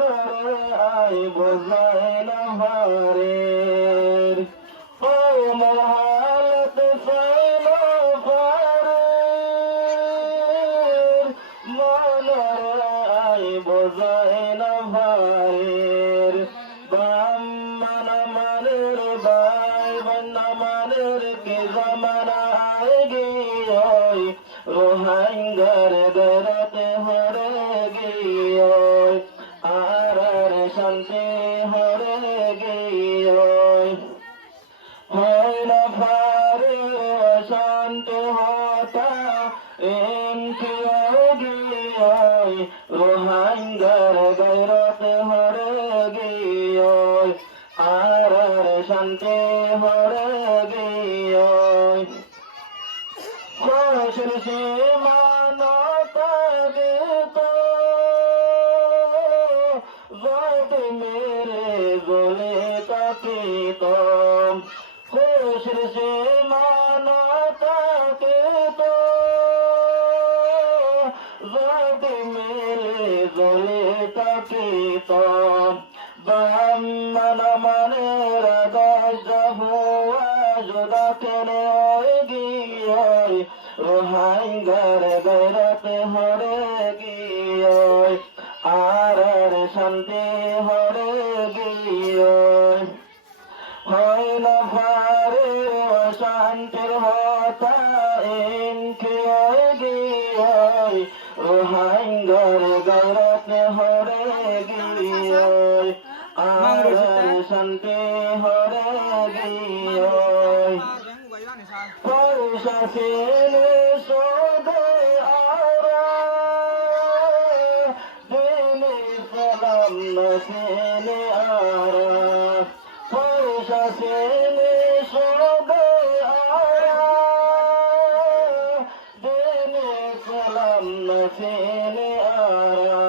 I বোঝাই না ভারের ও মোর হালত চাইল ভারের মনরে আই বোঝাই না ভারের বাম মানা মানের বাই বন্না মানের কি জামানা আই গিয়ে রোহাঙ্গার গরতে হরে গিয়ে আর শান্তি হরে গিয়ে হয় না পারে শান্তি হতা এমকি গিয়ে রোহাঙ্গার গরতে হরে গিয়ে আর শান্তি হরে গিয়ে খুশির সীমানতা দিত জয় মেরে গলে তাকিত খুশির সীমানতা দিত জয় মেরে গলে তাকিত বামন মনের গজহুয়া জুদা কেনে গিয়ে রোহাঙ্গার গরত হরে গিয়ে আর শান্তি হরে গিয়ে হয় না ভারে শান্তির হতা এনকে গিয়ে রোহাঙ্গার গরত হরে গিয়ে আর শান্তি হরে গিয়ে পয়সা ফেলে সোদে আরা দিনে সালাম ফেলে আরা পয়সা ফেলে সোদে আরা দিনে সালাম ফেলে আরা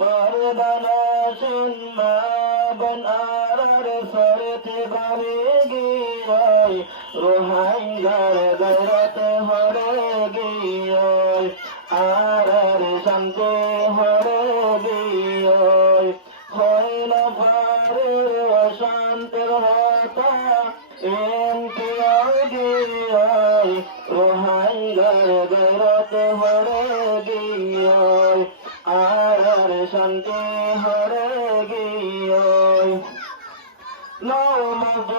পরদানা সিনমা বন আরার সরতে বানে গিয়ে রোহাঙ্গার গরত হরে গিয়ে আর শান্তি হরে গিয়ে হয় না পারে অশান্তির হতা এমকি গিয়ে রোহাঙ্গার গরত হরে গিয়ে আর শান্তি হরে গিয়ে নমঃ